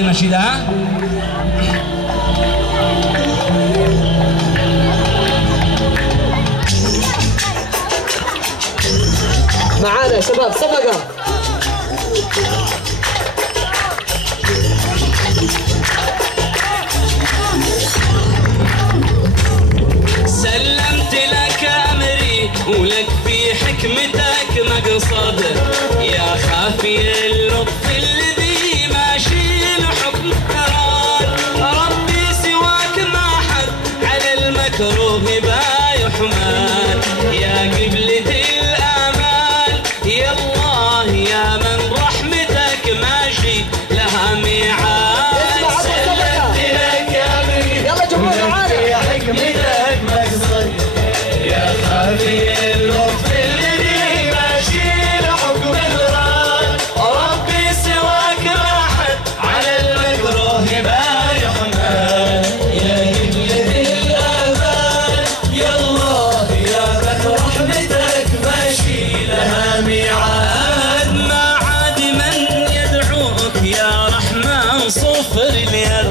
هذه النشيدة ها؟ معانا يا شباب صفقة. سلمت لك أمري ولك في حكمتك مقصد، يا خافي اللطف الذي ماشي الحكم قرار، ربي سواك ما حد على المكروه با يحمل، يا قبلة الآمال يا الله يا من رحمتك ماشي لها ميعاد. سلمت لك أمري يلا جمهور معانا يا حكمتك مقصد، يا خافي اللطف الذي ماشي الحكم قرار، ربي سواك ما حد على المكروه با يحمل، يا قبلة الآمال يا الله يا من رحمتك ماشي لها ميعاد. ما عاد من يدعوك يا رحمن صفر اليد،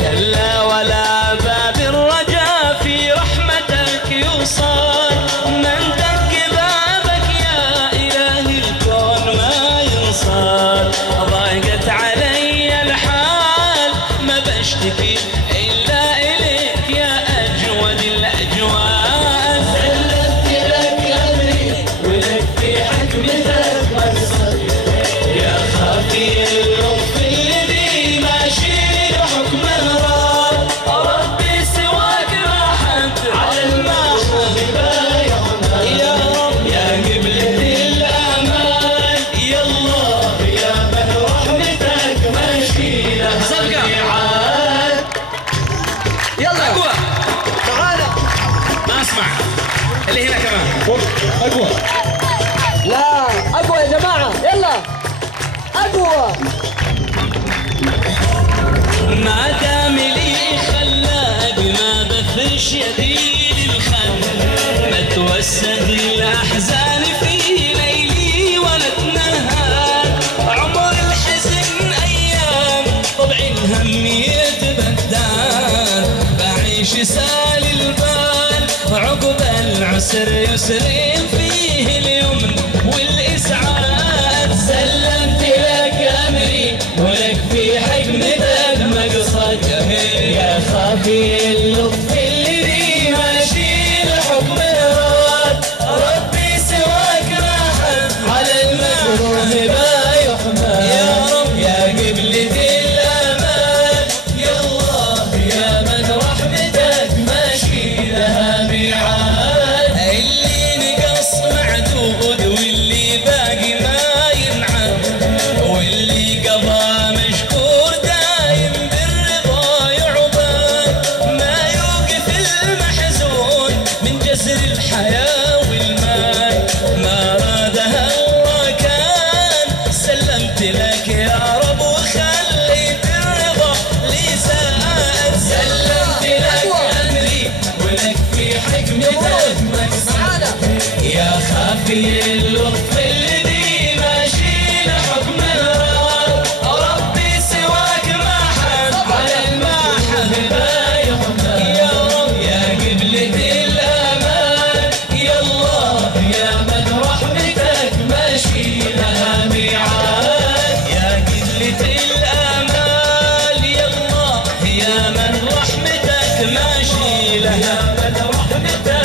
كلا ولا باب الرجاء في رحمتك يوصل، من دق بابك يا إله الكون ما ينصال، ضاقت علي الحال ما بشتكي إلا إليك يا أجود الأجواد. سلمت لك أمري ولك في حكمتك مقصد، يا خافي اللطف الذي ماشي حكم الغار، ربي سواك ما حد على المحض با يحمل، يا رب يا قبلة الآمال يا الله يا من رحمتك ماشي لها ميعاد. يلا أقوى معانا. ما أسمع اللي هنا كمان أقوى لا أقوى يا جماعة يلا أقوى. ما دام لي خلاق ما بث شديد الخل، ما توسد الأحزان في ليلي ولا تنهار، عمر الحزن أيام طبع الهم يتبدل، بعيش سال البال عقب العسر يسرين فيه اليمن والإسعاد. سلمت لك أمري ولك في حكمتك مقصد، يا خافي اللطف الذي ماشي الحكم الراد، ربي سواك ما حد على المكروه با يحمل، يا رب يا قبلة الآمال يا الله يا من رحمتك ماشي لها ميعاد. اللي نقص معدود واللي باقي ما ينعد، واللي قضى مشكور دايم بالرضا يعبد، ما يوقف المحزون من جسر الحياة والمال، ما رادها الله كان سلمت لك يا رب وخليت الرضا لي زاد. سلمت لك أمري ولك في حكمتك مقصد، يا خافي اللطف الذي ماشي لحكم الغار، ربي سواك ما حد على المحض با يحمل، يا رب يا قبلة الآمال يا الله يا من رحمتك ماشي لها ميعاد. يا قلة الآمال يا الله يا من رحمتك ماشي لها من رحمتك